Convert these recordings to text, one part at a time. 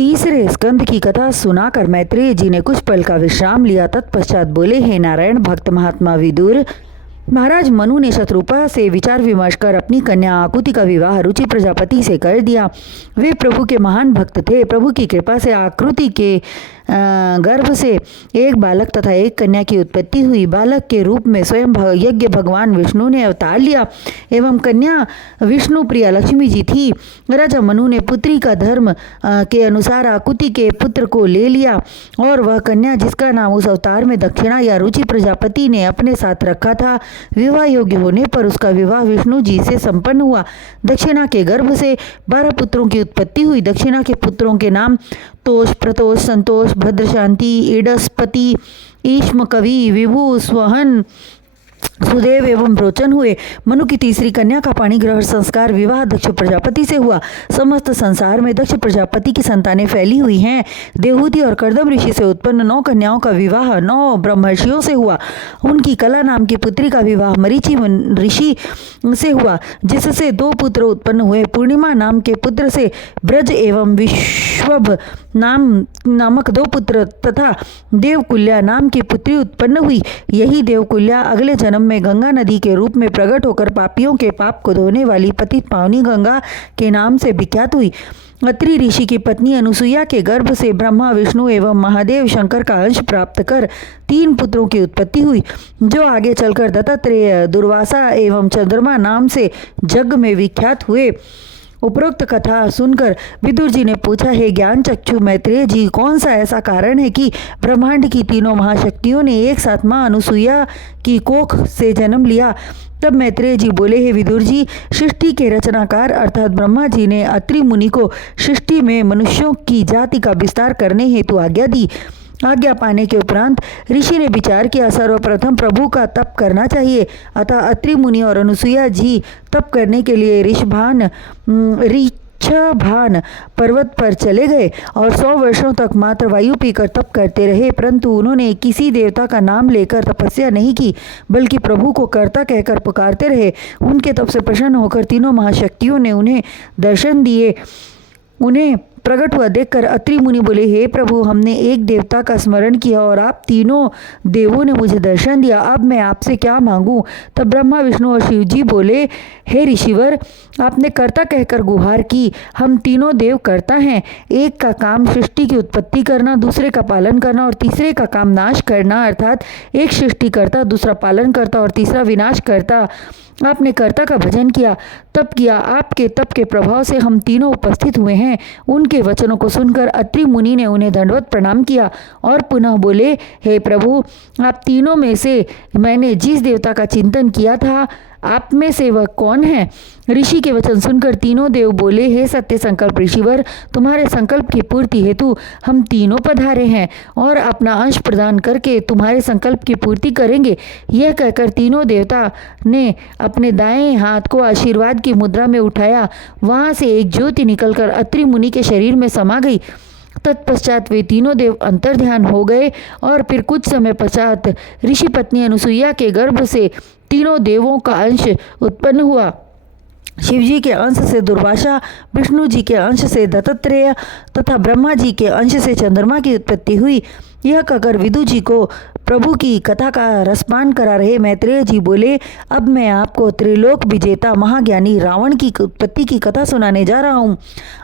तीसरे स्कंद की कथा सुनाकर मैत्रेय जी ने कुछ पल का विश्राम लिया। तत्पश्चात बोले, हे नारायण भक्त महात्मा विदुर, महाराज मनु ने शत्रुपा से विचार विमर्श कर अपनी कन्या आकुति का विवाह रुचि प्रजापति से कर दिया। वे प्रभु के महान भक्त थे। प्रभु की कृपा से आकृति के गर्भ से एक बालक तथा एक कन्या की उत्पत्ति हुई। बालक के रूप में स्वयं यज्ञ भगवान विष्णु ने अवतार लिया एवं कन्या विष्णु प्रिया लक्ष्मी जी थी। राजा मनु ने पुत्री का धर्म के अनुसार आकुति के पुत्र को ले लिया और वह कन्या जिसका नाम उस अवतार में दक्षिणा या रुचि प्रजापति ने अपने साथ रखा था, विवाह योग्य होने पर उसका विवाह विष्णु जी से संपन्न हुआ। दक्षिणा के गर्भ से 12 पुत्रों की उत्पत्ति हुई। दक्षिणा के पुत्रों के नाम तोष, प्रतोष, संतोष, भद्रशांति, ईडस्पति, ईष्म कवि, विभु, स्वहन, सुदेव एवं रोचन हुए। मनु की तीसरी कन्या का पाणिग्रहण संस्कार विवाह दक्ष प्रजापति से हुआ। समस्त संसार में दक्ष प्रजापति की संतानें फैली हुई हैं। देवहूति और कर्दम ऋषि से उत्पन्न 9 कन्याओं का विवाह 9 ब्रह्मर्षियों से हुआ। उनकी कला नाम की पुत्री का विवाह मरीचि ऋषि से हुआ, जिससे 2 पुत्र उत्पन्न हुए। पूर्णिमा नाम के पुत्र से ब्रज एवं विश्वभ नामक 2 पुत्र तथा देवकुल्या नाम की पुत्री उत्पन्न हुई। यही देवकुल्या अगले जन्म में गंगा नदी के रूप में प्रकट होकर पापियों के पाप को धोने वाली पतित पावनी गंगा के नाम से विख्यात हुई। अत्रि ऋषि की पत्नी अनुसुईया के गर्भ से ब्रह्मा, विष्णु एवं महादेव शंकर का अंश प्राप्त कर 3 पुत्रों की उत्पत्ति हुई, जो आगे चलकर दत्तात्रेय, दुर्वासा एवं चंद्रमा नाम से जग में विख्यात हुए। उपरोक्त कथा सुनकर विदुर जी ने पूछा, हे ज्ञान चक्षु मैत्रेय जी, कौन सा ऐसा कारण है कि ब्रह्मांड की तीनों महाशक्तियों ने एक साथ माँ अनुसुईया की कोख से जन्म लिया? तब मैत्रेय जी बोले, हे विदुर जी, सृष्टि के रचनाकार अर्थात ब्रह्मा जी ने अत्रि मुनि को सृष्टि में मनुष्यों की जाति का विस्तार करने हेतु आज्ञा दी। आज्ञा पाने के उपरांत ऋषि ने विचार किया, सर्वप्रथम प्रभु का तप करना चाहिए। अतः अत्रि मुनि और अनुसुईया जी तप करने के लिए ऋषभान पर्वत पर चले गए और 100 वर्षों तक मात्र वायु पीकर तप करते रहे, परंतु उन्होंने किसी देवता का नाम लेकर तपस्या नहीं की, बल्कि प्रभु को कर्ता कहकर पुकारते रहे। उनके तप से प्रसन्न होकर तीनों महाशक्तियों ने उन्हें दर्शन दिए। उन्हें प्रकट हुआ देखकर अत्रि मुनि बोले, हे प्रभु, हमने एक देवता का स्मरण किया और आप तीनों देवों ने मुझे दर्शन दिया। अब मैं आपसे क्या मांगूं? तब ब्रह्मा, विष्णु और शिव जी बोले, हे ऋषिवर, आपने कर्ता कहकर गुहार की। हम तीनों देव कर्ता हैं। एक का काम सृष्टि की उत्पत्ति करना, दूसरे का पालन करना और तीसरे का काम नाश करना, अर्थात एक सृष्टि करता, दूसरा पालन करता और तीसरा विनाश करता। आपने कर्ता का भजन किया, तप किया। आपके तप के प्रभाव से हम तीनों उपस्थित हुए हैं। उनके वचनों को सुनकर अत्रि मुनि ने उन्हें दंडवत प्रणाम किया और पुनः बोले, हे प्रभु, आप तीनों में से मैंने जिस देवता का चिंतन किया था, आप में से वह कौन है? ऋषि के वचन सुनकर तीनों देव बोले, हे सत्य संकल्प ऋषिवर, तुम्हारे संकल्प की पूर्ति हेतु हम तीनों पधारे हैं और अपना अंश प्रदान करके तुम्हारे संकल्प की पूर्ति करेंगे। यह कहकर तीनों देवता ने अपने दाएं हाथ को आशीर्वाद की मुद्रा में उठाया। वहां से एक ज्योति निकलकर अत्रि मुनि के शरीर में समा गई। तत्पश्चात वे तीनों देव अंतर्ध्यान हो गए और फिर कुछ समय पश्चात ऋषि पत्नी अनुसुईया के गर्भ से तीनों देवों का अंश उत्पन्न हुआ। शिव जी के अंश से दुर्वासा, विष्णु जी के अंश से दत्तात्रेय तथा ब्रह्मा जी के अंश से चंद्रमा की उत्पत्ति हुई। यह कहकर विदु जी को प्रभु की कथा का रसपान करा रहे मैत्रेय जी बोले, अब मैं आपको त्रिलोक विजेता महाज्ञानी रावण की उत्पत्ति की कथा सुनाने जा रहा हूँ,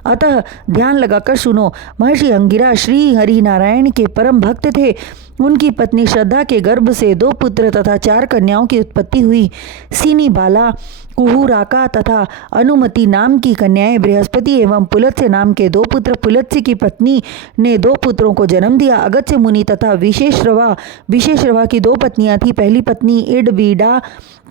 अतः ध्यान लगाकर सुनो। महर्षि अंगिरा श्री हरि नारायण के परम भक्त थे। उनकी पत्नी श्रद्धा के गर्भ से 2 पुत्र तथा 4 कन्याओं की उत्पत्ति हुई। सीनी बाला, कुहुराका तथा अनुमति नाम की कन्याएं बृहस्पति एवं पुलत्स्य नाम के 2 पुत्र। पुलत्स्य की पत्नी ने 2 पुत्रों को जन्म दिया। अगस्त्य मुनि तथा विशेषरवा की 2 पत्नियां थी। पहली पत्नी इडबीडा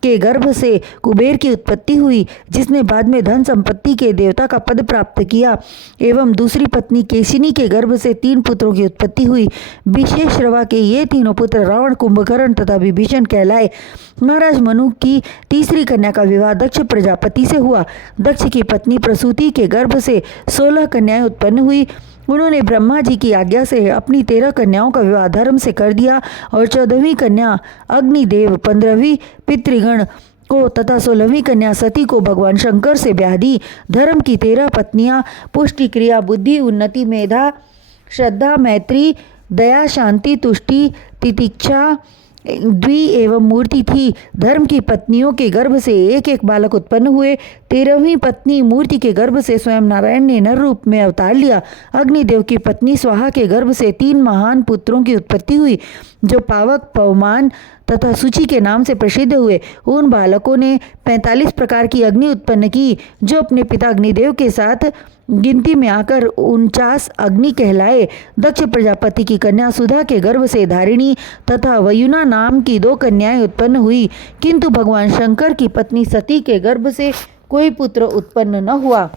के गर्भ से कुबेर की उत्पत्ति हुई, जिसने बाद में धन संपत्ति के देवता का पद प्राप्त किया, एवं दूसरी पत्नी केशिनी के गर्भ से 3 पुत्रों की उत्पत्ति हुई। विशेषरवा के ये तीनों पुत्र रावण, कुंभकर्ण तथा विभीषण कहलाए। महाराज मनु की तीसरी कन्या का विवाह दक्ष प्रजापति से हुआ। दक्ष की पत्नी प्रसूति के गर्भ से 16 कन्याएं उत्पन्न हुई। उन्होंने ब्रह्मा जी की आज्ञा से अपनी 13 कन्याओं का विवाह धर्म से कर दिया और 14वीं कन्या अग्निदेव, 15वीं पितृगण को तथा 16वीं कन्या सती को भगवान शंकर से ब्याह दी। धर्म की 13 पत्नियां पुष्टि, क्रिया, बुद्धि, उन्नति, मेधा, श्रद्धा, मैत्री, दया, शांति, तुष्टि, तितिक्षा, द्वि एवं मूर्ति थी। धर्म की पत्नियों के गर्भ से एक एक बालक उत्पन्न हुए। 13वीं पत्नी मूर्ति के गर्भ से स्वयं नारायण ने नर रूप में अवतार लिया। अग्निदेव की पत्नी स्वाहा के गर्भ से 3 महान पुत्रों की उत्पत्ति हुई, जो पावक, पवमान तथा सूची के नाम से प्रसिद्ध हुए। उन बालकों ने 45 प्रकार की अग्नि उत्पन्न की, जो अपने पिता अग्निदेव के साथ गिनती में आकर 49 अग्नि कहलाए। दक्ष प्रजापति की कन्या सुधा के गर्भ से धारिणी तथा वयुना नाम की 2 कन्याएं उत्पन्न हुई, किंतु भगवान शंकर की पत्नी सती के गर्भ से कोई पुत्र उत्पन्न न हुआ।